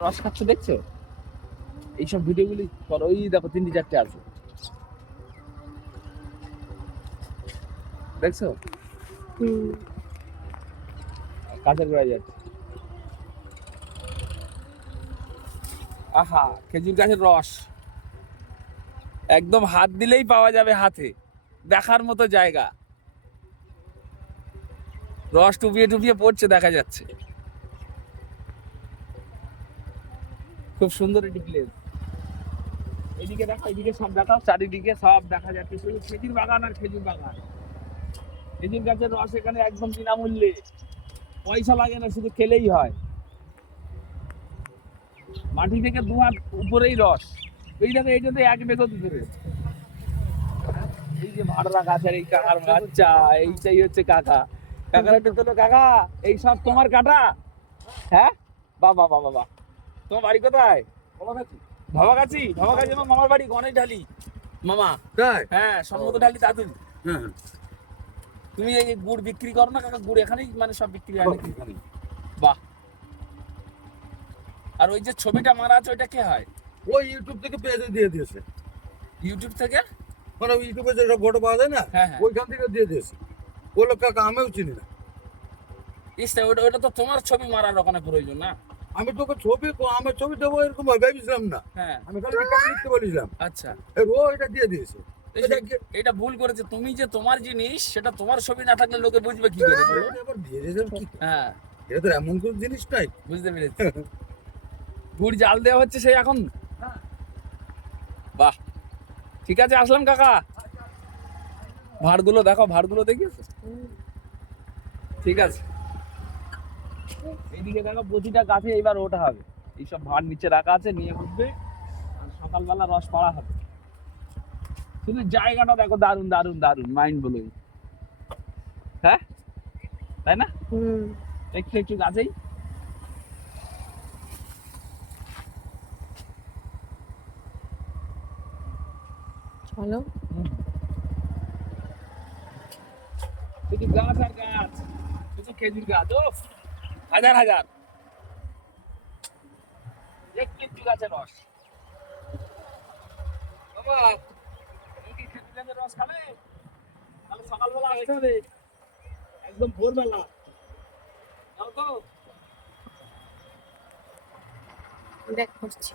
রস খাচ্ছে দেখছো? এইসব ভিডিওগুলি করো। ওই দেখো 3-4টে আছে, দেখছো? কাঁচের গোড়ায় যাচ্ছে। আহা, খেজুর গাছের রস একদম হাত দিলেই পাওয়া যাবে হাতে, দেখার মতো জায়গা। রস টুপিয়ে টুপিয়ে পড়ছে, দেখা যাচ্ছে। খুব সুন্দর একটি প্লেস। এদিকে দেখো, এদিকে সব দেখাও, চারিদিকে সব দেখা যাচ্ছে শুধু খেজুর বাগান আর খেজুর বাগান। খেজুর গাছের রস এখানে একদম বিনামূল্যে, পয়সা লাগে না, শুধু খেলেই হয়। মাটি থেকে 2 হাত উপরেই রস। এই দেখো, এইটাতে 1 বেগত উপরে। এই যে ভাড়া গাছের এই কাকার বাচ্চা, এইটাই হচ্ছে কাকা। কাকার একটু তোলো, কাকা এই সব তোমার কাটা? হ্যাঁ, বাবা বাবা বাবা। তোমার বাড়ি কোথায়? ভাবাগাছি। ভাবাগাছি আমার মামার বাড়ি, গণেশ ঢালি। মামা, হ্যাঁ, সম্মত ঢালি দাদু। তুমি এই গুড় বিক্রি করো না কাকা? গুড় এখানেই মানে সব বিক্রি হয় নাকি? বাহ। আর ওই যে ছবিটা মারা আছে, ওইটা কে হয়? ওই ইউটিউব থেকে পেজে দিয়ে দিয়েছে। ইউটিউব থেকে? মানে ইউটিউবে যেটা ফটো পাওয়া যায় না, হ্যাঁ হ্যাঁ। ওইখান থেকে দিয়ে দিয়েছে। বললো কাকা আমিও চিনি না। ইস, ওটা তো তোমার ছবি মারার ওখানে প্রয়োজন না? আমি তোকে ছবি, আমার ছবি দেবো এরকম ভেবেছিলাম না। হ্যাঁ, আমি খালি লিখতে বলেছিলাম। আচ্ছা। ও এটা দিয়ে দিয়েছে। এটা ভুল করেছে। তুমি যে তোমার জিনিস, সেটা তোমার ছবি না থাকলে লোকে বুঝবে কি করে বলো? এবার দিয়ে দিয়েছে কি? হ্যাঁ, এটা তো এমন কোন জিনিস নাই। বুঝতে পেরেছি। গুড় জাল দেওয়া হচ্ছে সেই এখন। বাহ, ঠিক আছে, আসলাম কাকা। ভাড়গুলো দেখো, ভাড়গুলো দেখিয়েছো? ঠিক আছে। এইদিকে দেখো, প্রতিটা গাছে এবার ওঠা হবে। এইসব ভাড় নিচে রাখা আছে, নিয়ে উঠবে আর সকালবেলা রস পাড়া হবে। শুধু জায়গাটা দেখো, দারুন দারুন দারুন, মাইন্ড ব্লোয়িং। হ্যাঁ, তাই না? একটু একটু গাছেই। চলো। শুধু গাছ আর গাছ, শুধু খেজুর গাছ। ও হাজার হাজার, একটু একটু গাছের রস। বাবা, তুমি কি খেজুর গাছের রস খাবে? তাহলে সকালবেলা আসতে হবে, একদম ভোরবেলা। যাও তো। দেখ করছি।